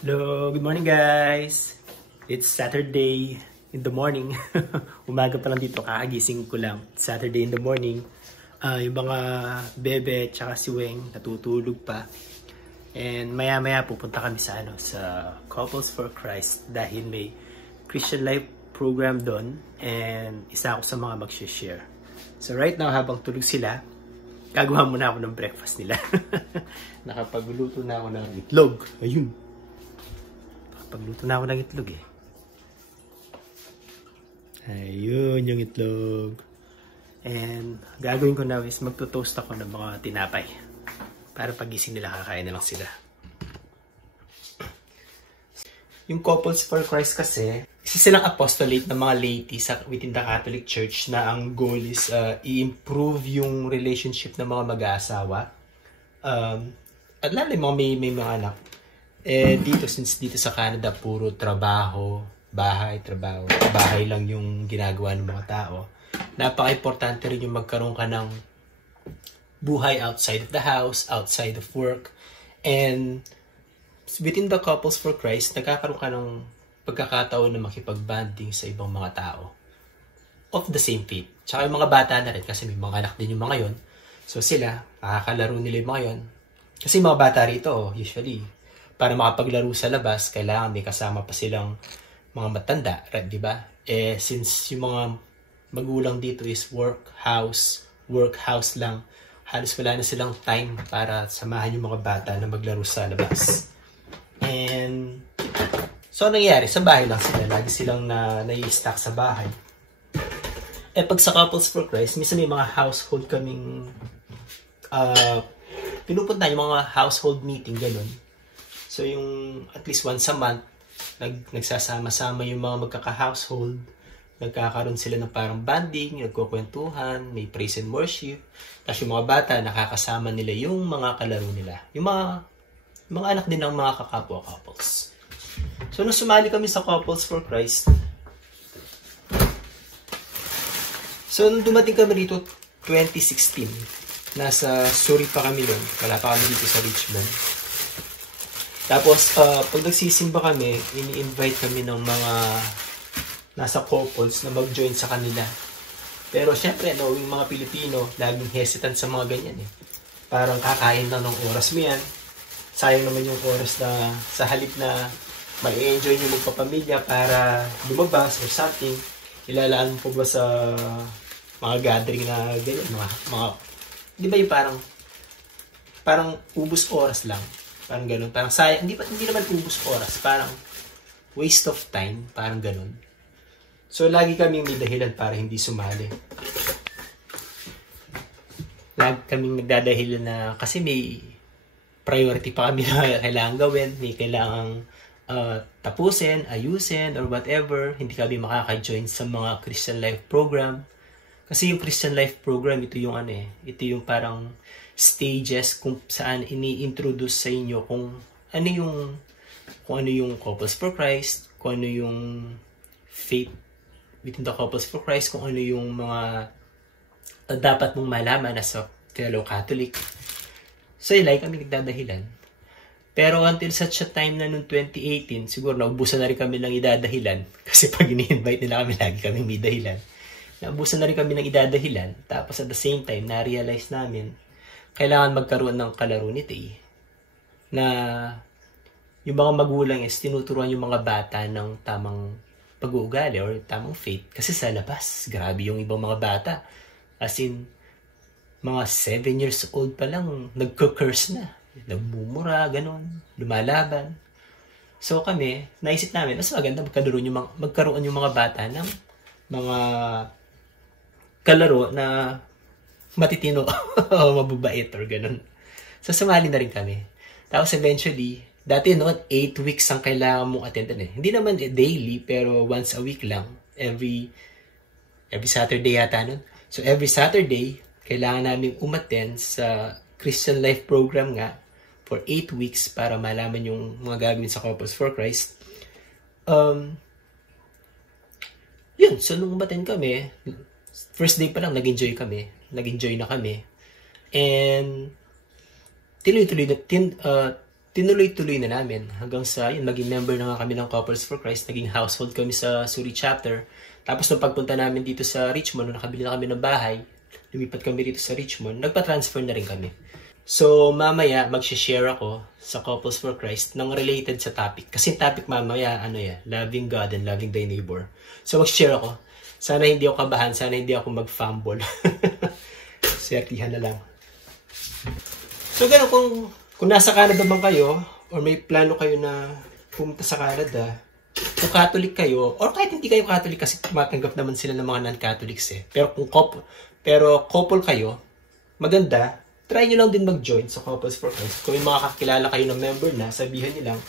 Hello, good morning guys! It's Saturday in the morning. Umaga pa lang dito, kakagising ko lang. Saturday in the morning. Yung mga bebe tsaka si Weng natutulog pa. And maya-maya pupunta kami sa Couples for Christ dahil may Christian Life program doon and isa ako sa mga mag-share. So right now, habang tulog sila, gagawa muna ako ng breakfast nila. Nakapagluto na ako ng itlog. Ayun. Pagluto na ako ng itlog eh. Ayun yung itlog. And gagawin ko na is magto-toast ako ng mga tinapay. Para pagising nila kakain na lang sila. Yung Couples for Christ kasi, isa silang apostolate ng mga ladies within the Catholic Church na ang goal is i-improve yung relationship ng mga mag-aasawa. At lalo yung mga may mga anak. Since dito sa Canada, puro trabaho, bahay lang yung ginagawa ng mga tao. Napaka-importante rin yung magkaroon ka ng buhay outside of the house, outside of work. And within the Couples for Christ, nagkakaroon ka ng pagkakataon na makipag-banding sa ibang mga tao of the same faith. Tsaka yung mga bata na rin, kasi may mga anak din yung mga yon. So sila, makakalaro nila yung mga yon. Kasi mga bata rito, usually, para makapaglaro sa labas, kailangan may kasama pa silang mga matanda, right, di ba? Since yung mga magulang dito is work, house lang, halos wala na silang time para samahan yung mga bata na maglaro sa labas. And so, nangyayari, sa bahay lang sila. Lagi silang nai-stack sa bahay. Pag sa Couples for Christ, minsan may mga household kaming pinupunta yung mga household meeting, ganun. So, yung at least once a month, nagsasama-sama yung mga magkaka-household. Nagkakaroon sila ng parang banding, nagkukwentuhan, may praise and worship. Tapos yung mga bata, nakakasama nila yung mga kalaro nila. Yung mga anak din ng mga kakapwa couples. So, nung sumali kami sa Couples for Christ, so, nung dumating kami dito, 2016, nasa Surrey pa kami doon. Wala pa kami dito sa Richmond. Tapos, pag nagsisimba kami, ini-invite kami ng mga nasa couples na mag-join sa kanila. Pero syempre, yung mga Pilipino, laging hesitant sa mga ganyan eh. Parang kakain na ng oras mo yan. Sayang naman yung oras na sa halip na mag-enjoy nyo magpapamilya para lumabas or something. Ilalaan mo po ba sa mga gathering na ganyan? Di ba yung parang ubus oras lang? Parang ganun. Parang sayang. Hindi naman ubus oras. Parang waste of time. Parang ganun. So, lagi kaming may dahilan para hindi sumali. Lagi kaming nagdadahilan na kasi may priority pa kami na kailangan gawin. May kailangang tapusin, ayusin, or whatever. Hindi kami makaka-join sa mga Christian Life program. Kasi yung Christian Life program, ito yung parang stages kung saan ini-introduce sa inyo kung ano yung Couples for Christ, kung ano yung faith within the Couples for Christ, kung ano yung mga dapat mong malaman as a fellow Catholic. So, like kami nagdadahilan. Pero until such a time na noong 2018, siguro naubusan na rin kami ng idadahilan. Kasi pag ini-invite nila kami, lagi kami may dahilan. Naubusan na rin kami ng idadahilan. Tapos at the same time, na-realize namin, kailangan magkaroon ng kalaro ni Tay na yung mga magulang is tinuturuan yung mga bata ng tamang pag-uugali or tamang faith. Kasi sa labas, grabe yung ibang mga bata. As in, mga 7 years old pa lang, nagko-curse na. Nagmumura, ganun, lumalaban. So kami, naisip namin, mas maganda magkaroon yung mga bata ng mga kalaro na matitino o mababait or ganun. So, sumali na rin kami. Tapos, eventually, dati noon, 8 weeks ang kailangan mong attendan eh. Hindi naman daily, pero once a week lang. Every Saturday yata nun. So, every Saturday, kailangan namin umattend sa Christian Life program nga for 8 weeks para malaman yung mga gagawin sa Couples for Christ. Yun, so nung umattend kami, first day pa lang, nag-enjoy na kami. And, tuloy-tuloy tinuloy-tuloy na namin hanggang sa yun, maging member na nga kami ng Couples for Christ, naging household kami sa Suri chapter. Tapos nung pagpunta namin dito sa Richmond, nung nakabili na kami ng bahay, lumipat kami dito sa Richmond, nagpa-transfer na rin kami. So mamaya mag-share ako sa Couples for Christ ng related sa topic. Kasi topic mamaya, loving God and loving thy neighbor. So mag-share ako. Sana hindi ako kabahan, sana hindi ako mag-fumble. Swertihan na lang. So ganun, kung nasa Canada man kayo, or may plano kayo na pumunta sa Canada, kung Catholic kayo, or kahit hindi kayo Catholic kasi tumatanggap naman sila ng mga non-Catholics eh. Pero kung couple kayo, maganda, try nyo lang din mag-join sa Couples for Christ. Kung may mga kakilala kayo ng member na, sabihin nyo lang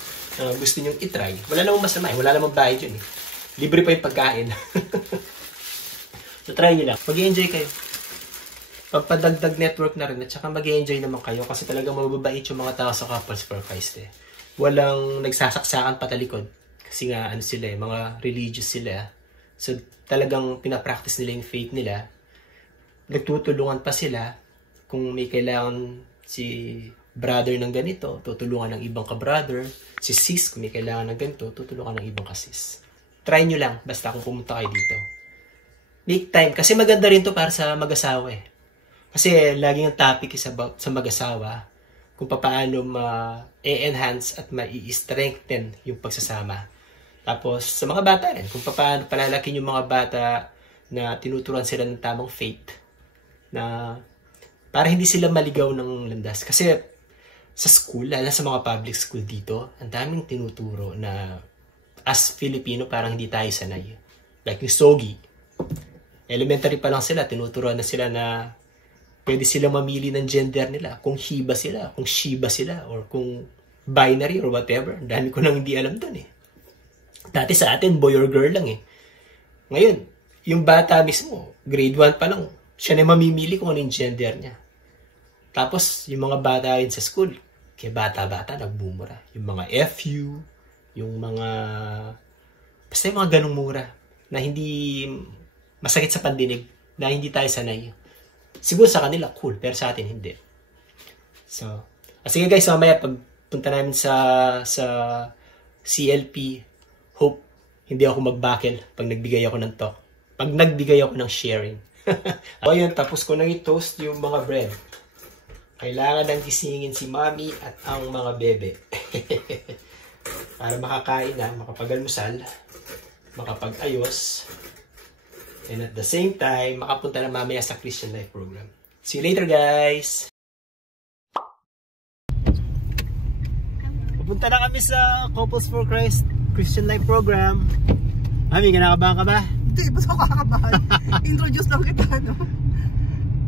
gusto nyo i-try. Wala namang masama eh. Wala namang bayad yun eh. Libre pa yung pagkain. So try nyo lang. Mag-i-enjoy kayo. Pagpadagdag network na rin at saka mag-i-enjoy naman kayo kasi talagang mababait yung mga tao sa Couples for Christ eh. Walang nagsasaksakan patalikod kasi nga sila eh, mga religious sila. So talagang pinapractice nila yung faith nila. Nagtutulungan pa sila kung may kailangan si brother ng ganito, tutulungan ng ibang ka-brother. Si sis kung may kailangan ng ganito, tutulungan ng ibang ka-sis. Try nyo lang basta kung pumunta kayo dito. Make time kasi maganda rin to para sa mag-asawa eh. Kasi laging ang topic is about sa mag-asawa kung paano ma-enhance at ma-strengthen yung pagsasama. Tapos sa mga bata rin, kung paano palalakin yung mga bata na tinuturuan sila ng tamang faith na para hindi sila maligaw ng landas. Kasi sa school, lalo sa mga public school dito, ang daming tinuturo na as Filipino parang hindi tayo sanay. Like yung Sogi. Elementary pa lang sila, tinuturuan na sila na pwede sila mamili ng gender nila. Kung hiba sila, kung shiba sila, or kung binary or whatever. Dami ko nang hindi alam dun eh. Dati sa atin, boy or girl lang eh. Ngayon, yung bata mismo, grade 1 pa lang, siya na mamimili kung ano yung gender niya. Tapos, yung mga bata rin sa school, kaya bata-bata, nagbumura. Yung mga FU, yung mga, basta yung mga ganong mura, na hindi masakit sa pandinig, na hindi tayo sanay. Siguro sa kanila, cool. Pero sa atin, hindi. So, sige guys, mamaya pagpunta namin sa CLP, hope hindi ako magbakel pag nagbigay ako ng talk. Pag nagbigay ako ng sharing. Ayun, tapos ko nang i-toast yung mga bread. Kailangan nang gisingin si mami at ang mga bebe. Para makakain na, makapag-almusal, makapag-ayos, and at the same time, makapunta na mamaya sa Christian Life Program. See you later, guys! Pupunta na kami sa Couples for Christ Christian Life Program. Mami, kinakabahan ka ba? Hindi, ba't ako kakabahan? Introduce lang kita, no?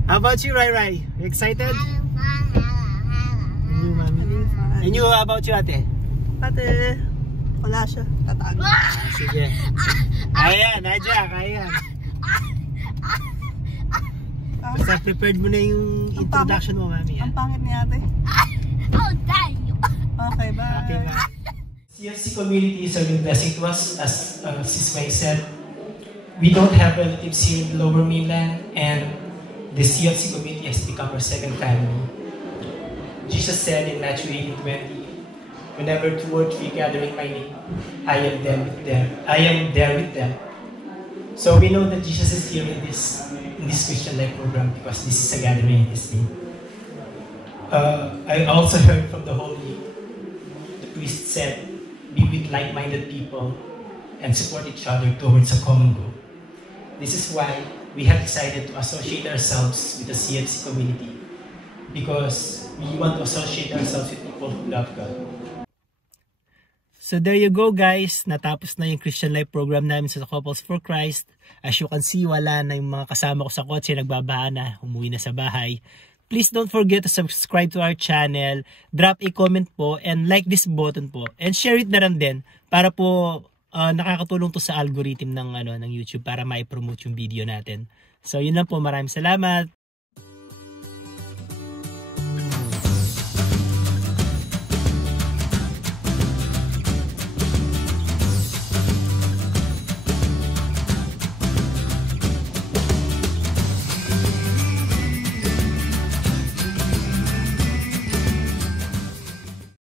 How about you, Rai Rai? You excited? And you, Mami? And you, how about you, ate? Ate, wala siya. Tatago. Sige. Ayan, Nadja, kaya. Basta prepared mo na yung introduction mo, Mami. Ang pangit ni ate. Okay, bye. Okay, bye. CFC community is a real blessing to us. As Sis May said, we don't have relatives here in the Lower Mainland, and the CFC community has become our second family. Jesus said in Matthew 18:20, "Whenever two or three gather in my name, I am there with them." So we know that Jesus is here in this Christian Life Program because this is a gathering in His name. I also heard from the Holy Week, the priest said, "Be with like-minded people and support each other towards a common goal." This is why we have decided to associate ourselves with the CFC community, because we want to associate ourselves with people who love God. So there you go, guys. Natapos na yung Christian Life Program namin sa Couples for Christ. As you can see, wala na yung mga kasama ko sa kotse, nagbabaha na, umuwi na sa bahay. Please don't forget to subscribe to our channel, drop a comment po, and like this button po. And share it na rin din para po nakakatulong to sa algorithm ng YouTube para ma-promote yung video natin. So yun lang po, maraming salamat.